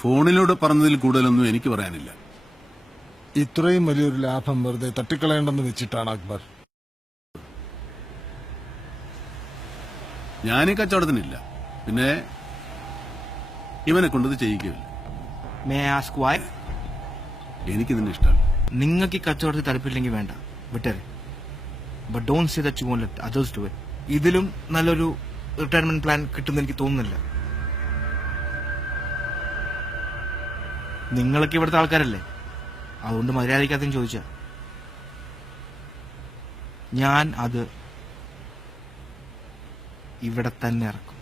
ഫോണിലൂടെ പറഞ്ഞതിൽ കൂടുതലൊന്നും എനിക്ക് പറയാനില്ല. ഇത്രയും വലിയൊരു ലാഭം വെറുതെ തട്ടിക്കളയേണ്ടെന്ന് വെച്ചിട്ടാണ് അക്ബർ. ഞാനീ കച്ചവടത്തിനില്ല, പിന്നെ ഇവനെ കൊണ്ടത് ചെയ്യിക്കുകയില്ല. May I ask why? എനിക്ക് നിന്നെ ഇഷ്ടമല്ല. നിങ്ങൾക്ക് ഈ കച്ചവടത്തിൽ താല്പര്യമില്ലെങ്കിൽ വേണ്ട, വിട്ടേരെ. But don't say that you won't let others do it. ഇതിലും നല്ലൊരു റിട്ടയർമെന്റ് പ്ലാൻ കിട്ടുമെന്ന് എനിക്ക് തോന്നുന്നില്ല. നിങ്ങളൊക്കെ ഇവിടുത്തെ ആൾക്കാരല്ലേ, അതുകൊണ്ട് മര്യാദയ്ക്കകത്തും ചോദിച്ച ഞാൻ അത് ഇവിടെ തന്നെ ഇറക്കും.